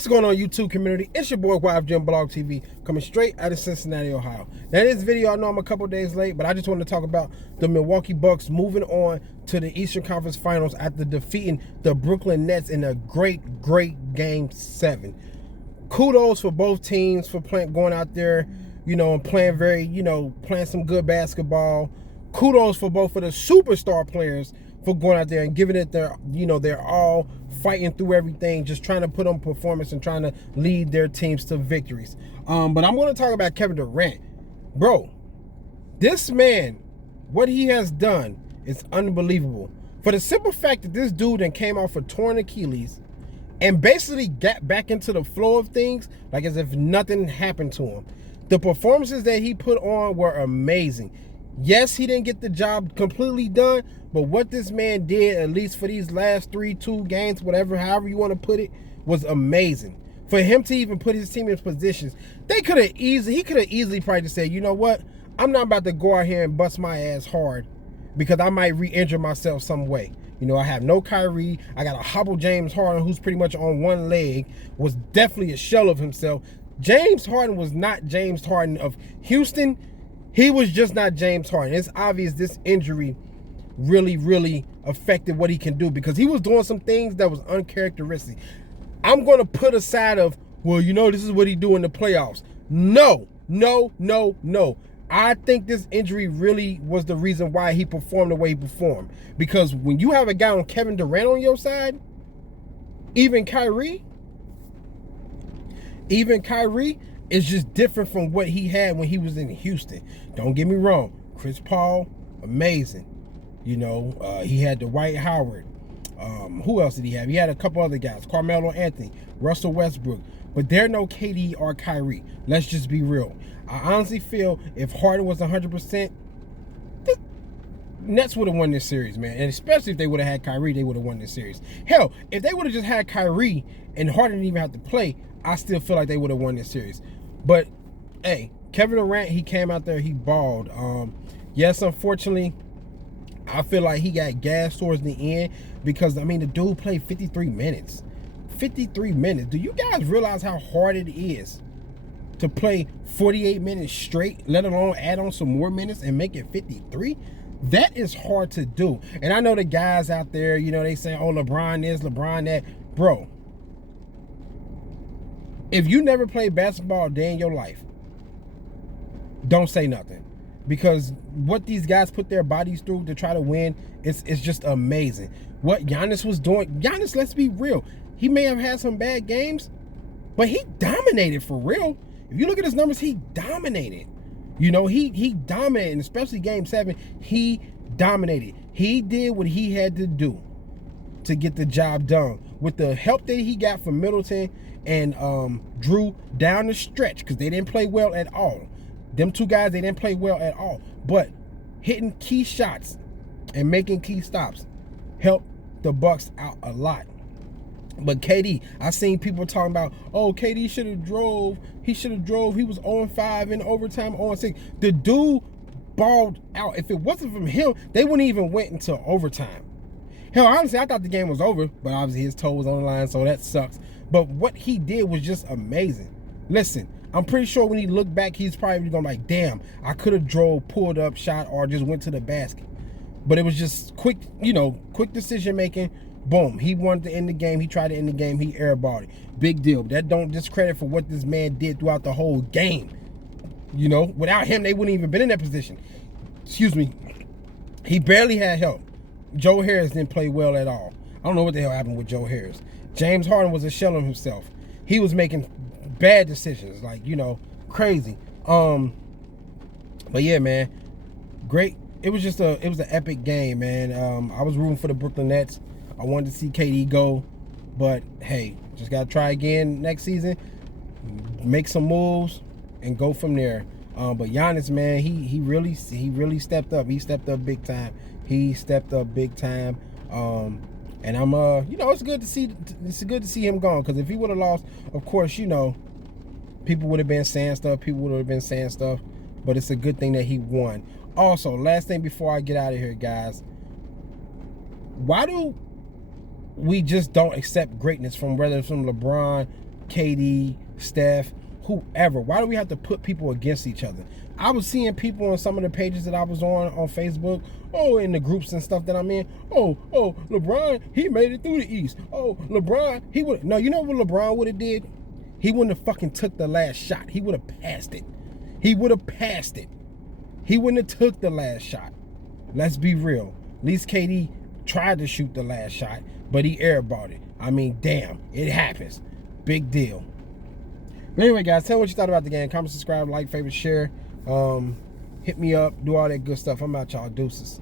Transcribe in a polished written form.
What's going on, YouTube community? It's your boy Jim Blog TV, coming straight out of Cincinnati, Ohio. Now, this video, I know I'm a couple days late, but I just wanted to talk about the Milwaukee Bucks moving on to the Eastern Conference Finals after defeating the Brooklyn Nets in a great Game 7. Kudos for both teams for going out there, and playing playing some good basketball. Kudos for both of the superstar players for going out there and giving it their all, fighting through everything, just trying to put on performance and trying to lead their teams to victories. But I'm going to talk about Kevin Durant. Bro, this man, what he has done is unbelievable. For the simple fact that this dude then came off a torn Achilles and basically got back into the flow of things like as if nothing happened to him. The performances that he put on were amazing. Yes, he didn't get the job completely done, but what this man did, at least for these last 2 games, however you want to put it, was amazing. For him to even put his team in positions, he could have easily probably just said, you know what, I'm not about to go out here and bust my ass hard because I might re-injure myself some way. I have no Kyrie. I got a hobble James Harden, who's pretty much on one leg, was definitely a shell of himself. James Harden was not James Harden of Houston. He was just not James Harden. It's obvious this injury really affected what he can do because he was doing some things that was uncharacteristic. I'm going to put aside of, well, this is what he do in the playoffs. No. I think this injury really was the reason why he performed the way he performed. Because when you have a guy on Kevin Durant on your side, even Kyrie is just different from what he had when he was in Houston. Don't get me wrong. Chris Paul, amazing. He had Dwight Howard. Who else did he have? He had a couple other guys. Carmelo Anthony, Russell Westbrook. But they're no KD or Kyrie. Let's just be real. I honestly feel if Harden was 100%, the Nets would have won this series, man. And especially if they would have had Kyrie, they would have won this series. Hell, if they would have just had Kyrie and Harden didn't even have to play, I still feel like they would have won this series. But, hey, Kevin Durant, he came out there, he balled. Yes, unfortunately, I feel like he got gassed towards the end because, the dude played 53 minutes. 53 minutes. Do you guys realize how hard it is to play 48 minutes straight, let alone add on some more minutes and make it 53? That is hard to do. And I know the guys out there, they say, oh, LeBron this, LeBron that. Bro, if you never played basketball a day in your life, don't say nothing. Because what these guys put their bodies through to try to win, it's just amazing. What Giannis was doing, Giannis, let's be real, he may have had some bad games, but he dominated for real. If you look at his numbers, he dominated. He dominated, and especially Game 7, he dominated. He did what he had to do to get the job done. With the help that he got from Middleton and Drew down the stretch, because they didn't play well at all. Them two guys, they didn't play well at all. But hitting key shots and making key stops helped the Bucks out a lot. But KD, I seen people talking about, oh, KD should have drove. He should have drove. He was 0-5 in overtime, 0-6. The dude balled out. If it wasn't from him, they wouldn't even went into overtime. Hell, honestly, I thought the game was over, but obviously his toe was on the line, so that sucks. But what he did was just amazing. Listen, I'm pretty sure when he looked back, he's probably going to be like, damn, I could have drove, pulled up, shot, or just went to the basket. But it was just quick decision making. Boom. He wanted to end the game. He tried to end the game. He airballed it. Big deal. That don't discredit for what this man did throughout the whole game. Without him, they wouldn't even been in that position. Excuse me. He barely had help. Joe Harris didn't play well at all. I don't know what the hell happened with Joe Harris. James Harden was a shell of himself. He was making bad decisions, crazy. But yeah, man, great. It was just an epic game, man. I was rooting for the Brooklyn Nets. I wanted to see KD go, but hey, just gotta try again next season, make some moves, and go from there. But Giannis, man, he really stepped up. He stepped up big time. And I'm it's good to see him gone, because if he would have lost, of course, people would have been saying stuff. But it's a good thing that he won. Also, last thing before I get out of here, guys, why do we just don't accept greatness from whether it's from LeBron, KD, Steph, whoever. Why do we have to put people against each other? I was seeing people on some of the pages that I was on Facebook, in the groups and stuff that I'm in. LeBron, he made it through the East. LeBron, he would. No, you know what LeBron would have did? He wouldn't have fucking took the last shot. He would have passed it. He would have passed it. He wouldn't have took the last shot. Let's be real. At least KD tried to shoot the last shot, but he airballed it. I mean, damn, it happens. Big deal. But anyway, guys, tell me what you thought about the game. Comment, subscribe, like, favorite, share. Hit me up. Do all that good stuff. I'm out, y'all. Deuces.